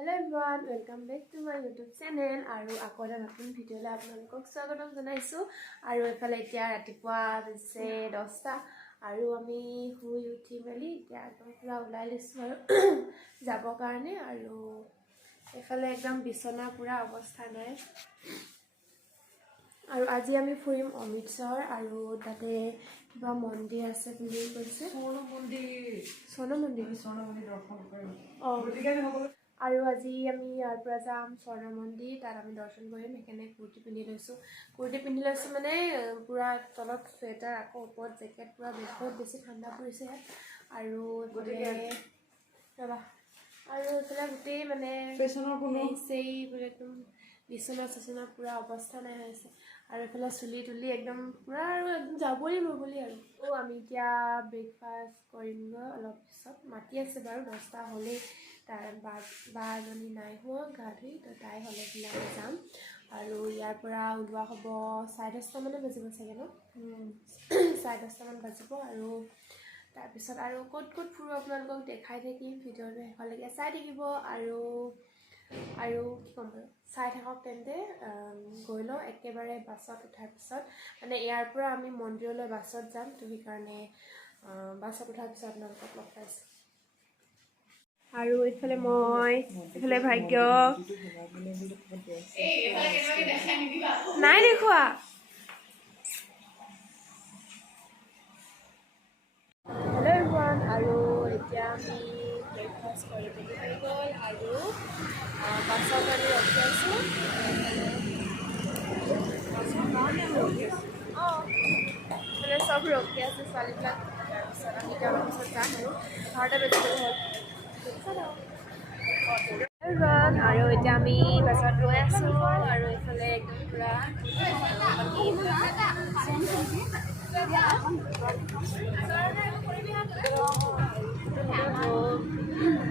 Hello everyone, welcome back to my YouTube channel. আৰু আকৌ এটা নতুন ভিডিঅ'লৈ আপোনালোকক স্বাগতম জনাইছো। আৰু এফালে এতিয়া ৰাতিপুৱা হৈছে 10টা আৰু আমি শুই উঠি মেলি এতিয়া একদম পুৰা ওলাই লৈছো আৰু যাবৰ কাৰণে। আৰু এফালে একদম বিছনা পুৰা অৱস্থা নাই। আৰু আজি আমি ফুৰিম অমৃতসৰ আৰু তাতে কিবা মন্দিৰ আছে বুলি কৈছে। স্বৰ্ণ মন্দিৰ দৰ্শন কৰিম। আৰু আজি আমি ইয়াৰ পৰা যাম স্বৰ্ণ মন্দিৰ, তাত আমি দৰ্শন কৰিম। সেইকাৰণে কুৰ্তি পিন্ধি লৈছোঁ মানে পুৰা তলত চুৱেটাৰ, আকৌ ওপৰত জেকেট, পুৰা বহুত বেছি ঠাণ্ডা পৰিছে। আৰু ৰ'বা, আৰু এইফালে গোটেই মানে একদম বিচনা চিচনা পুৰা অৱস্থা নাই হৈছে। আৰু এইফালে চুলি তুলি একদম পুৰা আৰু একদম যাবই বুলি আৰু আমি এতিয়া ব্ৰেকফাষ্ট কৰিমগৈ অলপ পিছত। মাতি আছে বাৰু 10টা হ'লেই, তাৰ বা এজনী নাই হোৱা গা ধুই, তো তাই হ'লে বোলে আমি যাম। আৰু ইয়াৰ পৰা ওলোৱা হ'ব 10:30 মানে বাজিব চাগে ন? 10:30 মান বাজিব। আৰু তাৰপিছত আৰু ক'ত ফুৰোঁ আপোনালোকক দেখাই থাকিম, ভিডিঅ'টো শেষলৈকে চাই থাকিব। আৰু কি ক'ম বাৰু, চাই থাকক তেন্তে। গৈ লওঁ একেবাৰে বাছত উঠাৰ পিছত, মানে ইয়াৰ পৰা আমি মন্দিৰলৈ বাছত যাম, তো সেইকাৰণে বাছত উঠাৰ পিছত আপোনালোকক লগ পাইছোঁ। আৰু এইফালে এইফালে ভাগ্য নাই দেখুৱা। হেল্ল' এভৰিৱান, আৰু এতিয়া আমি ব্ৰেকফাষ্ট কৰি মেলি হৈ গ'ল আৰু বাছত আমি ৰখি আছোঁ। মানে চব ৰখি আছে ছোৱালীবিলাক। তাৰপিছত আমি এতিয়া অলপ পিছত যাম আৰু 11টা বাজিব হ'ল। আৰু এতিয়া আমি বাছত গৈ আছোঁ আৰু এইফালে একদম পুৰা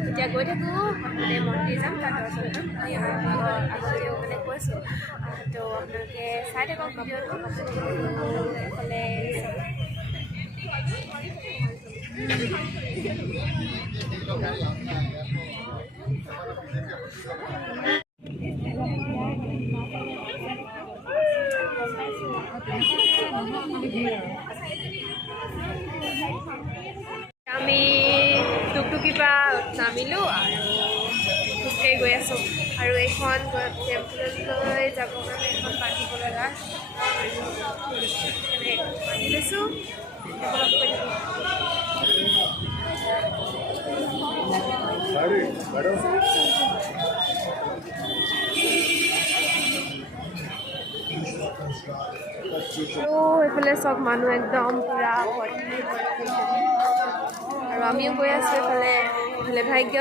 এতিয়া গৈ থাকোঁ, মানে মন্দিৰ যাম, তাত দৰ্শন কৰিম। আগতেও মানে কৈছোঁ, তো আপোনালোকে চাই থাকক ভিডিঅ'টো। এইফালে আমি টুকটুকিৰ পৰা নামিলোঁ আৰু খোজকাঢ়ি গৈ আছোঁ। আৰু এইখন টেম্পললৈ যাবৰ কাৰণে এখন বান্ধিব লগা বান্ধি লৈছোঁ। আৰু এইফালে চব মানুহ একদম পুৰা ভৰ্তি আৰু আমিও গৈ আছোঁ এইফালে ভাগ্য।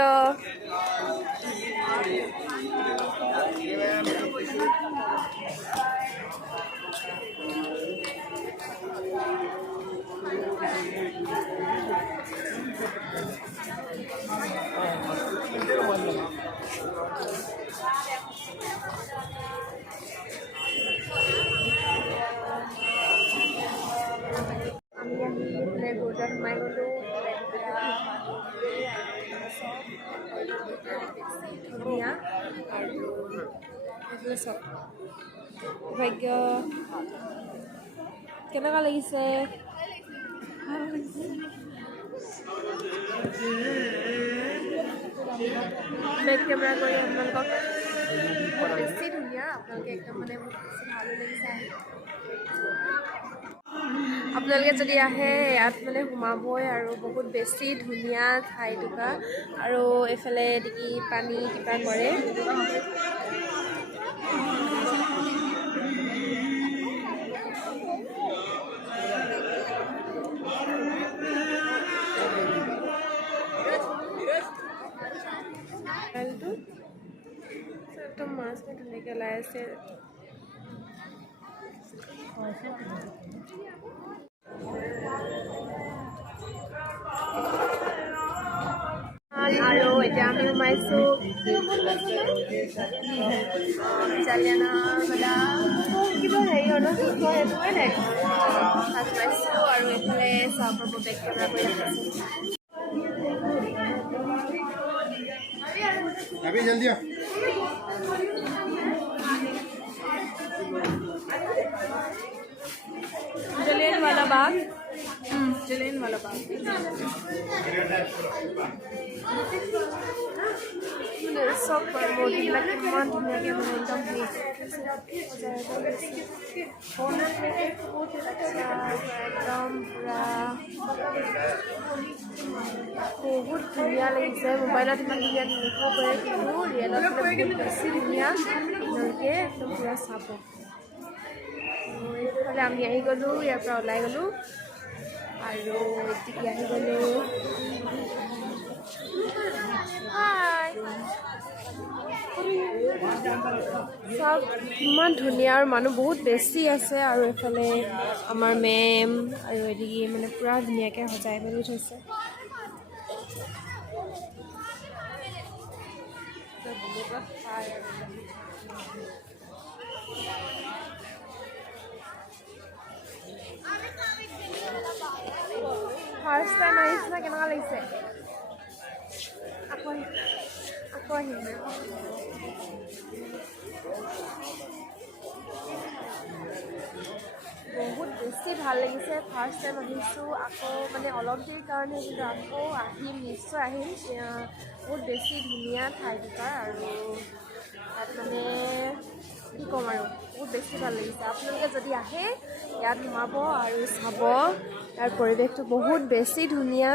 আমি আহি এইফালে গুৰুদ্বাৰত সোমাই গ'লোঁ। ধুনীয়া আৰু এইফালে চব ভাগ্য। কেনেকুৱা লাগিছে? বেক কেমেৰা কৰি আপোনালোকক বেছি ধুনীয়া, আপোনালোকে একদম মানে বহুত বেছি ভালো লাগিছে আহি। আপোনালোকে যদি আহে ইয়াত মানে সোমাবই, আৰু বহুত বেছি ধুনীয়া ঠাইটুকা। আৰু এইফালে দেখি পানী কিবা কৰে। একদম মাছ ধুনীয়াকৈ ওলাই আছে। আৰু এতিয়া আমি সোমাইছোঁ জালিয়ানাৱালা কিবা হেৰি অলপ সেইটোৱে নাই তাত সোমাইছোঁ। আৰু এইফালে চাওক বেক কেমেৰা কৰি ৰাখিছোঁ। जलियनवाला बाग जलियनवाला बाग सब मूर्तिবিলাক কিমান ধুনীয়াকৈ মানে একদম একদম পুৰা বহুত ধুনীয়া লাগিছে মোবাইলত ইমান ধুনীয়া দেখিব পাৰে কিন্তু ৰিয়েলত বহুত বেছি ধুনীয়া আপোনালোকে একদম পুৰা চাব এইফালে আমি আহি গ'লোঁ ইয়াৰ পৰা ওলাই গ'লোঁ আৰু এতিয়া আহি গ'লোঁ সব ইমান ধুনীয়া আৰু মানুহ বহুত বেছি আছে আৰু এইফালে আমাৰ মেম আৰু এদিকে মানে পুৰা ধুনীয়াকৈ সজাই মেলি থৈছে ফাৰ্ষ্ট টাইম আহিছে না কেনেকুৱা লাগিছে আকৌ আহিম বহুত বেছি ভাল লাগিছে ফাৰ্ষ্ট টাইম আহিছোঁ আকৌ মানে অলপ দেৰিৰ কাৰণে কিন্তু আকৌ আহিম নিশ্চয় আহিম বহুত বেছি ধুনীয়া ঠাইকেইটা আৰু তাত মানে কি ক'ম আৰু বহুত বেছি ভাল লাগিছে আপোনালোকে যদি আহে ইয়াত সোমাব আৰু চাব ইয়াৰ পৰিৱেশটো বহুত বেছি ধুনীয়া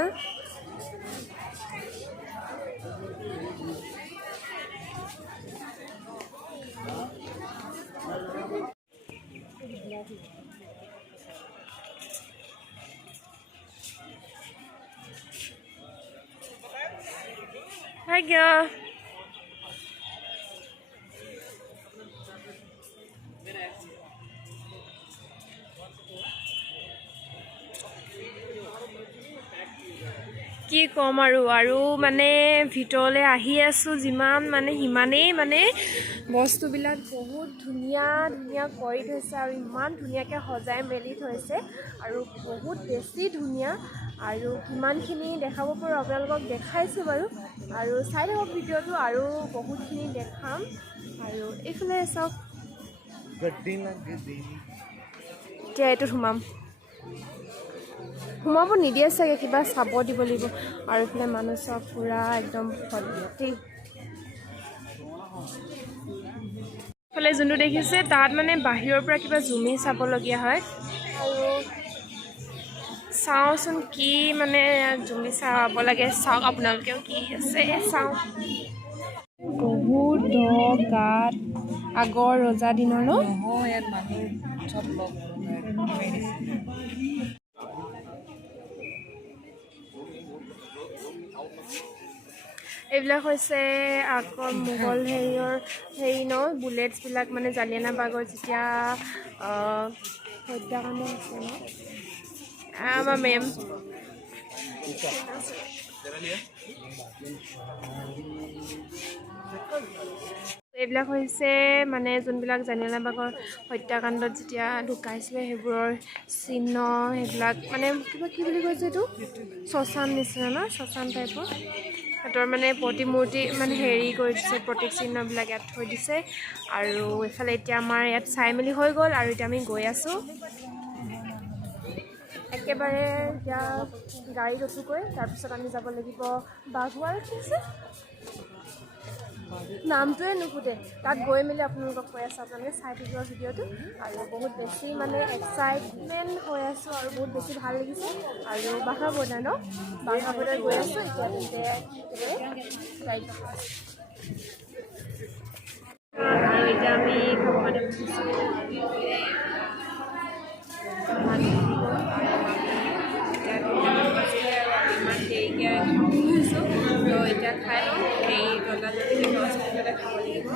Hiya. কি ক'ম আৰু মানে ভিতৰলৈ আহি আছোঁ যিমান মানে সিমানেই মানে বস্তুবিলাক বহুত ধুনীয়া ধুনীয়া কৰি থৈছে আৰু ইমান ধুনীয়াকৈ সজাই মেলি থৈছে আৰু বহুত বেছি ধুনীয়া আৰু কিমানখিনি দেখাব পাৰোঁ আপোনালোকক দেখাইছোঁ বাৰু আৰু চাই থাকক ভিডিঅ'টো আৰু বহুতখিনি দেখাম আৰু এইফালে চাওক এতিয়া এইটোত সোমাব নিদিয়ে চাগে কিবা চাব দিব লাগিব আৰু এইফালে মানুহ চব পুৰা একদম ভৰ্তি এইফালে যোনটো দেখিছে তাত মানে বাহিৰৰ পৰা কিবা জুমি চাবলগীয়া হয় আৰু চাওঁচোন কি মানে জুমি চাব লাগে চাওক আপোনালোকেও কি আছে চাওঁ বহুত দ গাত আগৰ ৰজা দিনৰ ন ইয়াত মানুহ চব এইবিলাক হৈছে আগৰ মোগল হেৰি ন বুলেটছবিলাক মানে জালিয়ানাবাগৰ যেতিয়া হত্যাকাণ্ড হৈছে ন আমাৰ মেম এইবিলাক হৈছে মানে যোনবিলাক জালিয়ানাবাগৰ হত্যাকাণ্ডত যেতিয়া ঢুকাইছিলে সেইবোৰৰ চিহ্ন সেইবিলাক মানে কিবা কি বুলি কৈছে এইটো শ্মশান নিচিনা ন শ্মশান টাইপৰ সিহঁতৰ মানে প্ৰতিমূৰ্তি মানে হেৰি কৰি দিছে প্ৰতীক চিহ্নবিলাক ইয়াত থৈ দিছে আৰু এইফালে এতিয়া আমাৰ ইয়াত চাই মেলি হৈ গ'ল আৰু এতিয়া আমি গৈ আছোঁ একেবাৰে এতিয়া গাড়ীত উঠোগৈ তাৰপিছত আমি যাব লাগিব বাঘৱাৰ কি আছে নামটোৱে নুসুধে তাত গৈ মেলি আপোনালোকক কৈ আছোঁ আপোনালোকে চাই থাকিব ভিডিঅ'টো আৰু বহুত বেছি মানে এক্সাইটমেণ্ট হৈ আছোঁ আৰু বহুত বেছি ভাল লাগিছে আৰু বাঘা বৰ্ডাৰ ন বাঘা বৰ্ডাৰ গৈ আছোঁ এতিয়া গাড়ীত আৰু এতিয়া আমি খাব কাৰণে উঠিছোঁ ইমান দেৰিকৈ খাইছোঁ তো এতিয়া খাই লওঁ এই গদালতে হস্পিটেলতে খাব লাগিব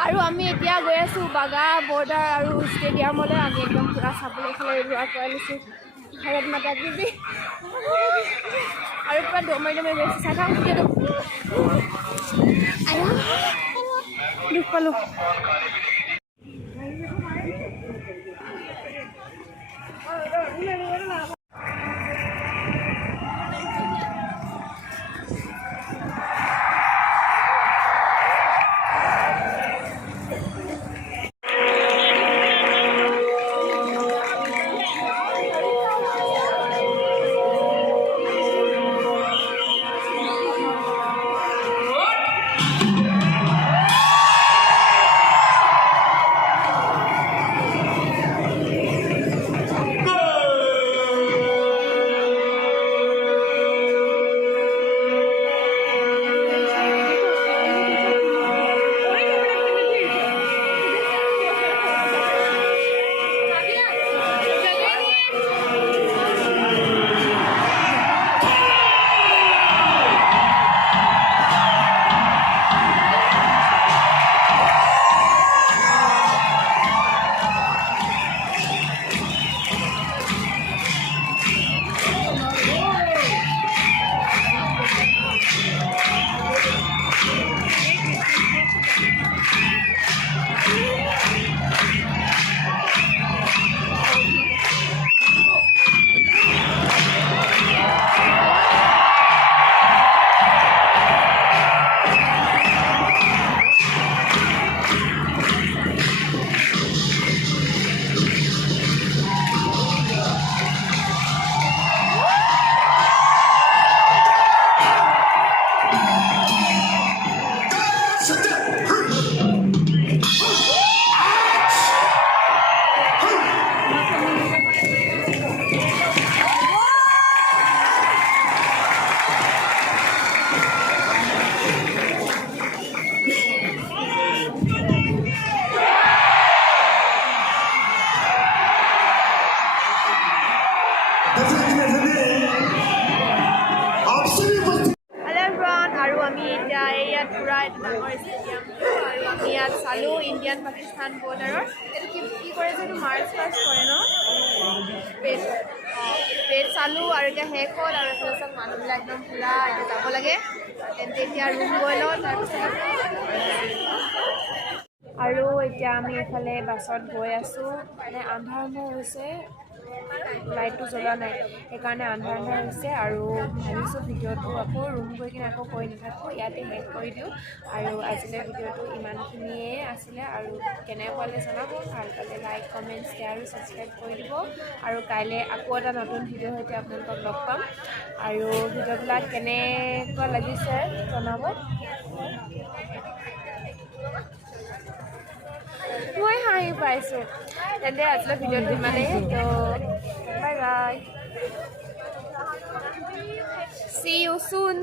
আৰু আমি এতিয়া গৈ আছোঁ বাগা বৰ্ডাৰ আৰু ষ্টেডিয়ামলৈ আমি একদম পূৰা চাবলৈ খাবলৈ যোৱা কৰাই লৈছোঁ ভাৰত মাতা কি আৰু পূৰা দমাই গৈ আছোঁ চাই থাকক লিফ্ট পালোঁ চালো ইণ্ডিয়ান পাকিস্তান বৰ্ডাৰৰ এইটো কি কৰে যে মাৰ্চ পাষ্ট কৰে ন পেট চালো আৰু এতিয়া শেষ হ'ল আৰু এইফালে চব মানুহবিলাক একদম পুৰা এতিয়া যাব লাগে তেন্তে এতিয়া ৰুম গৈ লওঁ তাৰপিছত আৰু এতিয়া আমি এইফালে বাছত গৈ আছোঁ মানে আন্ধাৰ হৈছে লাইটটো জ্বলোৱা নাই সেইকাৰণে আন্ধাৰ হৈছে আৰু ভাবিছোঁ ভিডিঅ'টো আকৌ ৰুম গৈ কিনে আকৌ কৰি নাথাকোঁ ইয়াতে শেষ কৰি দিওঁ আৰু আজিলৈ ভিডিঅ'টো ইমানখিনিয়ে আছিলে আৰু কেনেকৈ পালে জনাব ভাল পালে লাইক কমেণ্ট শ্বেয়াৰ আৰু ছাবস্ক্ৰাইব কৰি দিব আৰু কাইলৈ আকৌ এটা নতুন ভিডিঅ' সৈতে আপোনালোকক লগ পাম আৰু ভিডিঅ'বিলাক কেনেকুৱা লাগিছে জনাব মই হাঁহি পাইছোঁ তেন্তে আজিলৈ ভিডিঅ'টো ইমানেই তো bye bye see you soon